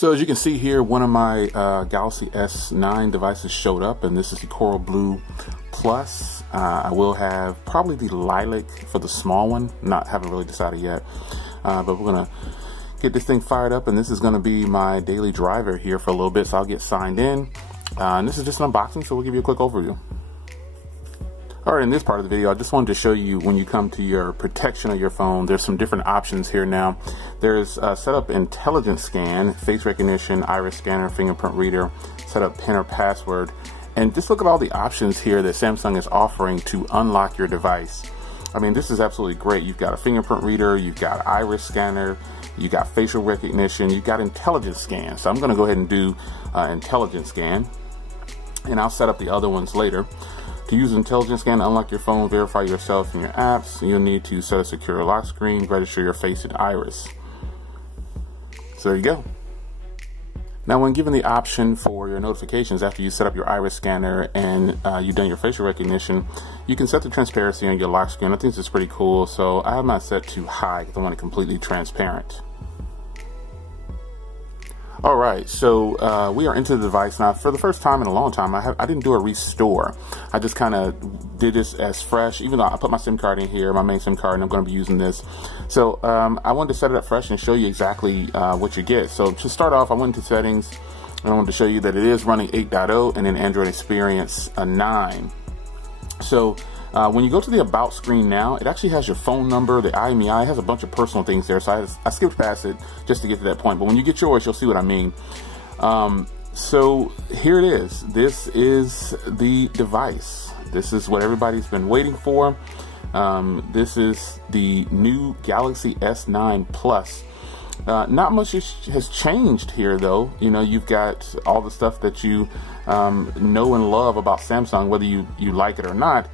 So as you can see here, one of my Galaxy S9 devices showed up, and this is the Coral Blue Plus. I will have probably the Lilac for the small one. Haven't really decided yet, but we're gonna get this thing fired up, and this is gonna be my daily driver here for a little bit. So I'll get signed in, and this is just an unboxing, so we'll give you a quick overview. All right, in this part of the video, I just wanted to show you when you come to your protection of your phone, there's some different options here now. There's set up intelligent scan, face recognition, iris scanner, fingerprint reader, set up PIN or password. And just look at all the options here that Samsung is offering to unlock your device. I mean, this is absolutely great. You've got a fingerprint reader, you've got iris scanner, you've got facial recognition, you've got intelligent scan. So I'm gonna go ahead and do intelligent scan, and I'll set up the other ones later. To use intelligent scan to unlock your phone, verify yourself and your apps, you'll need to set a secure lock screen, register your face and iris. So there you go. Now, when given the option for your notifications after you set up your iris scanner and you've done your facial recognition, you can set the transparency on your lock screen. I think this is pretty cool. So I have mine set to high because I want it completely transparent. All right, so we are into the device now. For the first time in a long time, I didn't do a restore. I just kind of did this as fresh, even though I put my SIM card in here, my main SIM card, and I'm going to be using this. So I wanted to set it up fresh and show you exactly what you get. So to start off, I went into settings, and I wanted to show you that it is running 8.0 and an Android Experience 9. So when you go to the About screen now, it actually has your phone number, the IMEI, it has a bunch of personal things there, so I skipped past it just to get to that point. But when you get yours, you'll see what I mean. So here it is. This is the device. This is what everybody's been waiting for. This is the new Galaxy S9 Plus. Not much has changed here, though. You know, you've got all the stuff that you know and love about Samsung, whether you like it or not.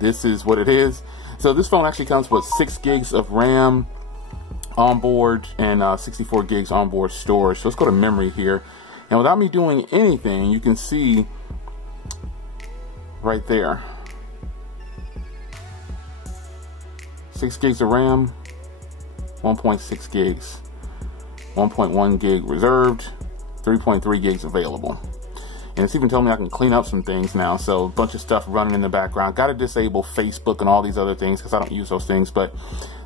This is what it is. So this phone actually comes with 6 gigs of RAM on board and 64 gigs onboard storage. So let's go to memory here. And without me doing anything, you can see right there. 6 gigs of RAM, 1.6 gigs, 1.1 gig reserved, 3.3 gigs available. And it's even telling me I can clean up some things now. So a bunch of stuff running in the background. Got to disable Facebook and all these other things because I don't use those things. But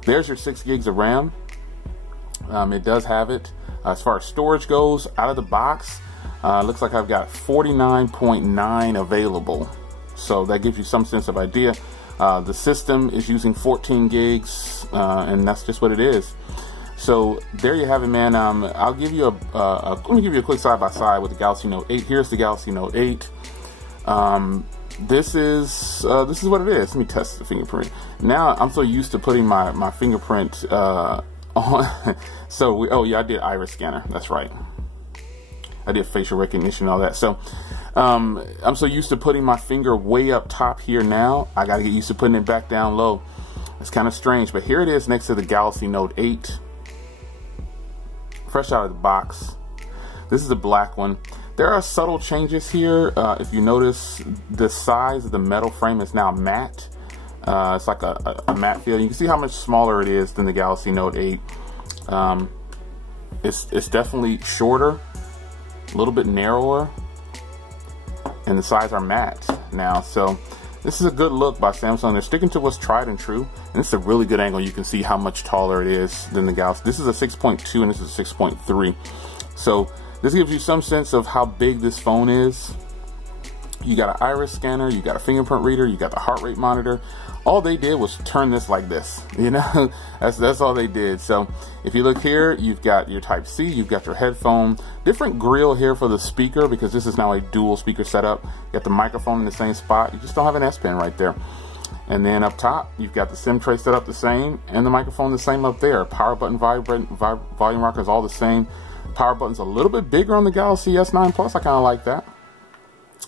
there's your 6 gigs of RAM. It does have it. As far as storage goes, out of the box, looks like I've got 49.9 available. So that gives you some sense of idea. The system is using 14 gigs, and that's just what it is. So there you have it, man. I'll give you let me give you a quick side-by-side with the Galaxy Note 8. Here's the Galaxy Note 8. This is what it is. Let me test the fingerprint. Now I'm so used to putting my fingerprint on. So oh yeah, I did iris scanner. That's right. I did facial recognition, all that. So I'm so used to putting my finger way up top here. Now I got to get used to putting it back down low. It's kind of strange, but here it is next to the Galaxy Note 8. Fresh out of the box. This is the black one. There are subtle changes here. If you notice, the size of the metal frame is now matte. It's like a matte feel. You can see how much smaller it is than the Galaxy Note 8. It's definitely shorter, a little bit narrower, and the sides are matte now. So this is a good look by Samsung. They're sticking to what's tried and true. And it's a really good angle. You can see how much taller it is than the Galaxy. This is a 6.2 and this is a 6.3. So this gives you some sense of how big this phone is. You got an iris scanner, you got a fingerprint reader, you got the heart rate monitor. All they did was turn this like this, you know. that's all they did. So if you look here, you've got your Type-C, you've got your headphone, different grill here for the speaker because this is now a dual speaker setup. You got the microphone in the same spot. You just don't have an S Pen right there. And then up top, you've got the SIM tray set up the same and the microphone the same up there. Power button, volume rocker is all the same. Power button's a little bit bigger on the Galaxy S9 Plus. I kind of like that.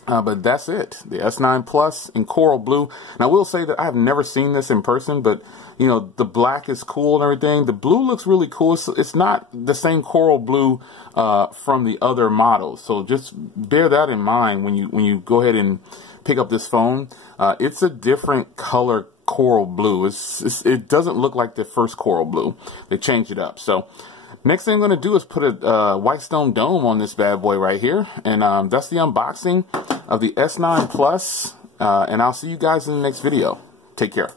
But that's it. The S9 Plus in Coral Blue. And I will say that I have never seen this in person, but you know, the black is cool and everything. The blue looks really cool. It's not the same Coral Blue from the other models. So just bear that in mind when you go ahead and pick up this phone. It's a different color Coral Blue. It doesn't look like the first Coral Blue. They changed it up. So Next thing I'm going to do is put a white stone dome on this bad boy right here. And that's the unboxing of the S9 Plus. And I'll see you guys in the next video. Take care.